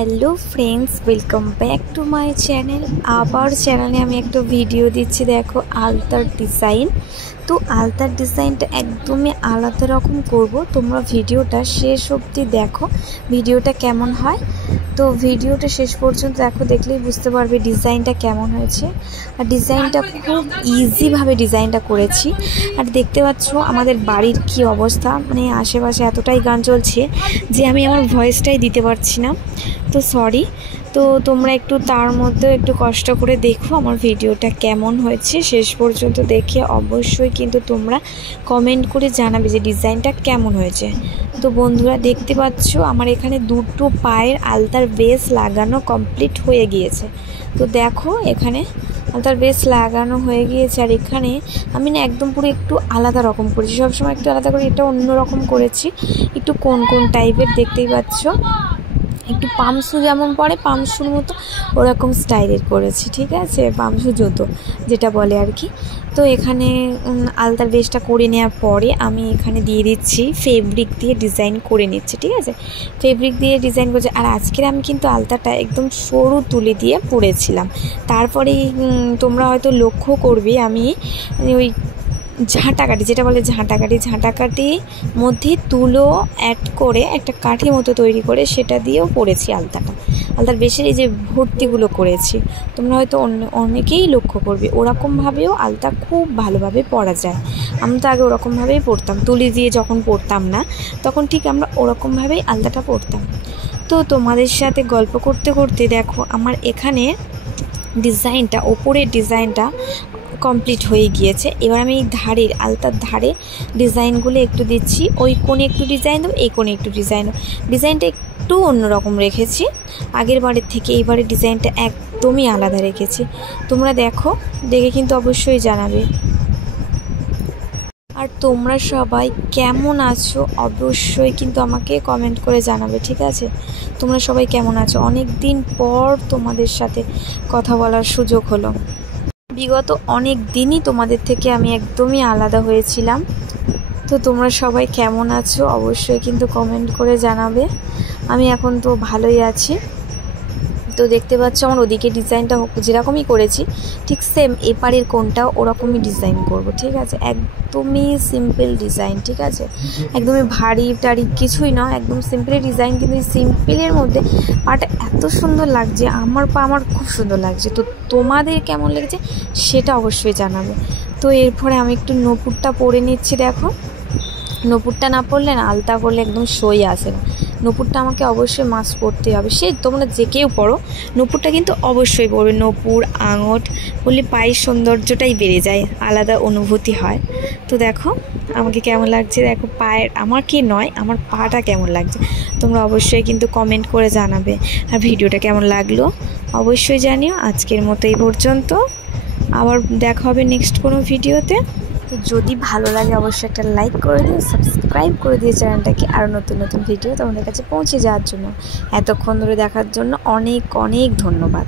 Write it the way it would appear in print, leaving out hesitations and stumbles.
Hello friends, welcome back to my channel. আবার চ্যানেলে আমি একটা ভিডিও দিচ্ছি। দেখো আলতার ডিজাইন। তো আলতার ডিজাইনটা একদমই আলাদা রকম করব। তোমরা ভিডিওটা শেষ অবধি দেখো ভিডিওটা কেমন হয়। তো ভিডিওটা শেষ পর্যন্ত দেখো, দেখলেই বুঝতে পারবে ডিজাইনটা কেমন হয়েছে। আর ডিজাইনটা খুব ইজিভাবে ডিজাইনটা করেছি। আর দেখতে পাচ্ছ আমাদের বাড়ির কি অবস্থা, মানে আশেপাশে এতটাই গান চলছে যে আমি আমার ভয়েসটাই দিতে পারছি না। তো সরি। তো তোমরা একটু তার মধ্যেও একটু কষ্ট করে দেখো আমার ভিডিওটা কেমন হয়েছে। শেষ পর্যন্ত দেখে অবশ্যই কিন্তু তোমরা কমেন্ট করে জানাবে যে ডিজাইনটা কেমন হয়েছে। তো বন্ধুরা দেখতে পাচ্ছ আমার এখানে দুটো পায়ের আলতার বেস লাগানো কমপ্লিট হয়ে গিয়েছে। তো দেখো এখানে আলতার বেস লাগানো হয়ে গিয়েছে। আর এখানে আমি না একদম পুরো একটু আলাদা রকম করেছি, সবসময় একটু আলাদা করে, এটা অন্য রকম করেছি, একটু কোন টাইপের দেখতেই পাচ্ছ। একটু পামসু যেমন পরে পামসুর মতো ওরকম স্টাইলের করেছি, ঠিক আছে, পামসু জুতো যেটা বলে আর কি। তো এখানে আলতার বেসটা করে নেওয়ার পরে আমি এখানে দিয়ে দিচ্ছি ফেব্রিক দিয়ে ডিজাইন করে নিচ্ছি, ঠিক আছে, ফেব্রিক দিয়ে ডিজাইন করছি। আর আজকের আমি কিন্তু আলতাটা একদম সরু তুলি দিয়ে পরেছিলাম। তারপরে তোমরা হয়তো লক্ষ্য করবে আমি ওই ঝাঁটাকাঠি যেটা বলে ঝাঁটাকাঠি মধ্যে তুলো অ্যাড করে একটা কাঠি মতো তৈরি করে সেটা দিয়েও পরেছি আলতার বেশি এই যে ভর্তিগুলো করেছি। তোমরা হয়তো অনেকেই লক্ষ্য করবে ওরকমভাবেও আলতা খুব ভালোভাবে পরা যায়। আমি তো আগে ওরকমভাবেই পরতাম, তুলি দিয়ে যখন পরতাম না তখন ঠিক আমরা ওরকমভাবেই আলতাটা পরতাম। তো তোমাদের সাথে গল্প করতে করতে দেখো আমার এখানে ডিজাইনটা, ওপরের ডিজাইনটা কমপ্লিট হয়ে গিয়েছে। এবার আমি এই ধারের আলতার ধারে ডিজাইনগুলো একটু দিচ্ছি। ওই কোণে একটু ডিজাইন দেবো, এই কোণে একটু ডিজাইন দেবো। ডিজাইনটা একটু অন্যরকম রেখেছি আগের বারের থেকে, এইবারের ডিজাইনটা একদমই আলাদা রেখেছি। তোমরা দেখো, দেখে কিন্তু অবশ্যই জানাবে। আর তোমরা সবাই কেমন আছো অবশ্যই কিন্তু আমাকে কমেন্ট করে জানাবে, ঠিক আছে। তোমরা সবাই কেমন আছো? অনেক দিন পর তোমাদের সাথে কথা বলার সুযোগ হলো। বিগত অনেক দিনই তোমাদের থেকে আমি একদমই আলাদা হয়েছিলাম। তো তোমরা সবাই কেমন আছো অবশ্যই কিন্তু কমেন্ট করে জানাবে। আমি এখন তো ভালোই আছি। তো দেখতে পাচ্ছ আমার ওদিকে ডিজাইনটা যেরকমই করেছি ঠিক সেম এপারের কোনটাও ওরকমই ডিজাইন করব, ঠিক আছে। একদমই সিম্পল ডিজাইন, ঠিক আছে, একদমই ভারী টারি কিছুই না, একদম সিম্পল ডিজাইন। কিন্তু এই সিম্পলের মধ্যে পাটা এত সুন্দর লাগছে, আমার খুব সুন্দর লাগছে। তো তোমাদের কেমন লেগেছে সেটা অবশ্যই জানাবে। তো এরপরে আমি একটু নূপুরটা পরে নিচ্ছি। দেখো নূপুরটা না পরলে না আলতা করলে একদম সই আসে না। নূপুরটা আমাকে অবশ্যই মাস্ট পরতে হবে। সে তোমরা যে কেউ পরো নূপুরটা কিন্তু অবশ্যই পরবে। নূপুর আঙট বললে পায়ের সৌন্দর্যটাই বেড়ে যায়, আলাদা অনুভূতি হয়। তো দেখো আমাকে কেমন লাগছে, দেখো পায়ের আমার কি নয় আমার পাটা কেমন লাগছে তোমরা অবশ্যই কিন্তু কমেন্ট করে জানাবে। আর ভিডিওটা কেমন লাগলো অবশ্যই জানিও। আজকের মতো এই পর্যন্ত, আবার দেখা হবে নেক্সট কোনো ভিডিওতে। তো যদি ভালো লাগে অবশ্যই একটা লাইক করে দিও, সাবস্ক্রাইব করে দিও চ্যানেলটাকে। আরও নতুন নতুন ভিডিও তোমাদের কাছে পৌঁছে যাওয়ার জন্য এতক্ষণ ধরে দেখার জন্য অনেক অনেক ধন্যবাদ।